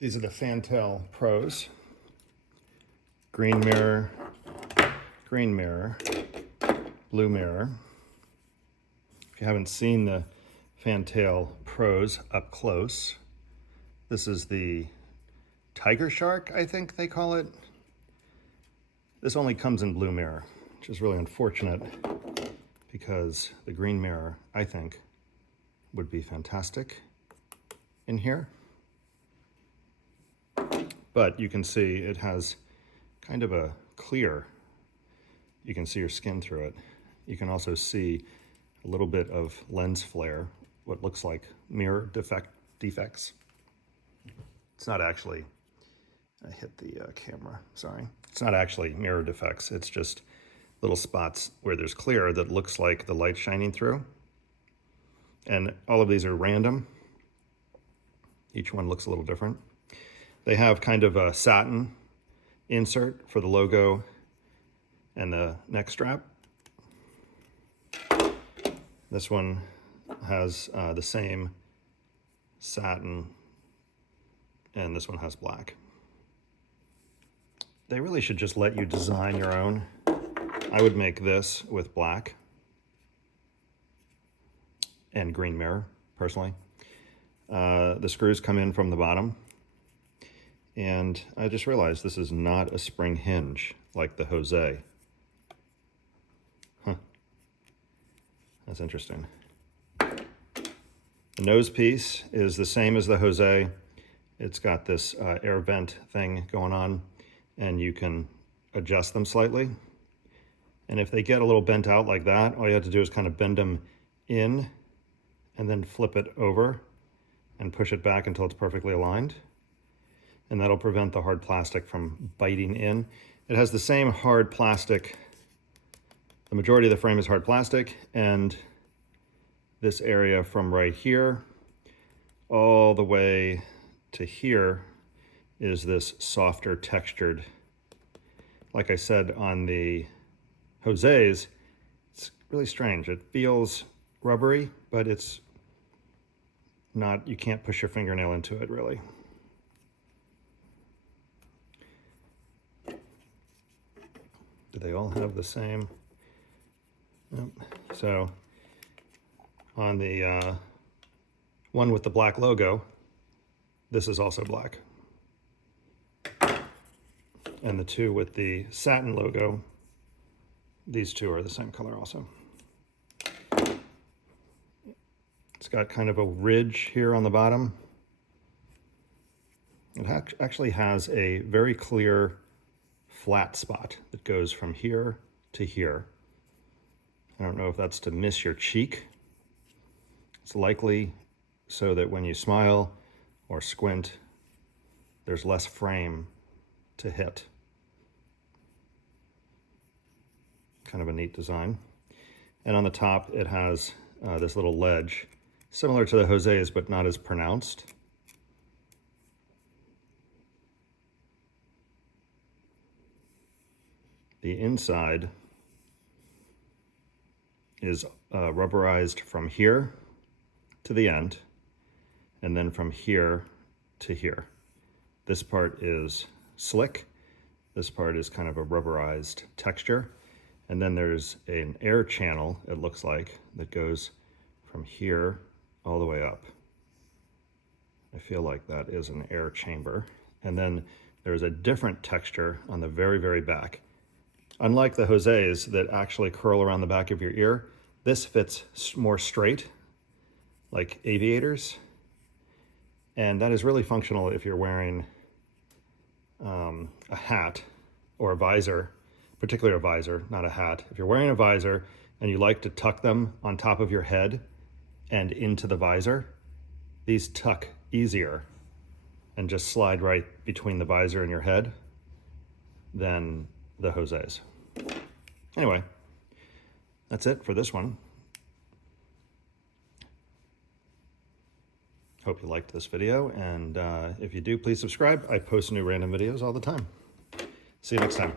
These are the Fantail Pros. Green mirror, blue mirror. If you haven't seen the Fantail Pros up close, this is the tiger shark, I think they call it. This only comes in blue mirror, which is really unfortunate because the green mirror, I think, would be fantastic in here. But you can see it has kind of a clear, you can see your skin through it. You can also see a little bit of lens flare, what looks like mirror defects. It's not actually, I hit the camera, sorry. It's not actually mirror defects, it's just little spots where there's clear that looks like the light shining through. And all of these are random. Each one looks a little different. They have kind of a satin insert for the logo and the neck strap. This one has the same satin, and this one has black. They really should just let you design your own. I would make this with black and green mirror, personally. The screws come in from the bottom. And I just realized this is not a spring hinge like the Jose. Huh. That's interesting. The nose piece is the same as the Jose. It's got this air vent thing going on, and you can adjust them slightly. And if they get a little bent out like that, all you have to do is kind of bend them in and then flip it over and push it back until it's perfectly aligned. And that'll prevent the hard plastic from biting in. It has the same hard plastic. The majority of the frame is hard plastic, and this area from right here all the way to here is this softer textured. Like I said on the Jose's, it's really strange. It feels rubbery, but it's not, you can't push your fingernail into it really. Do they all have the same? Yep. So on the one with the black logo, this is also black. And the two with the satin logo, these two are the same color also. It's got kind of a ridge here on the bottom. It actually has a very clear flat spot that goes from here to here. I don't know if that's to miss your cheek. It's likely so that when you smile or squint, there's less frame to hit. Kind of a neat design. And on the top, it has this little ledge, similar to the Jose's, but not as pronounced. The inside is rubberized from here to the end, and then from here to here. This part is slick. This part is kind of a rubberized texture. And then there's an air channel, it looks like, that goes from here all the way up. I feel like that is an air chamber. And then there's a different texture on the very, very back. Unlike the Jose's that actually curl around the back of your ear, this fits more straight, like aviators. And that is really functional if you're wearing a hat or a visor, particularly a visor, not a hat. If you're wearing a visor and you like to tuck them on top of your head and into the visor, these tuck easier and just slide right between the visor and your head than the Jose's. Anyway, that's it for this one. Hope you liked this video, and if you do, please subscribe. I post new random videos all the time. See you next time.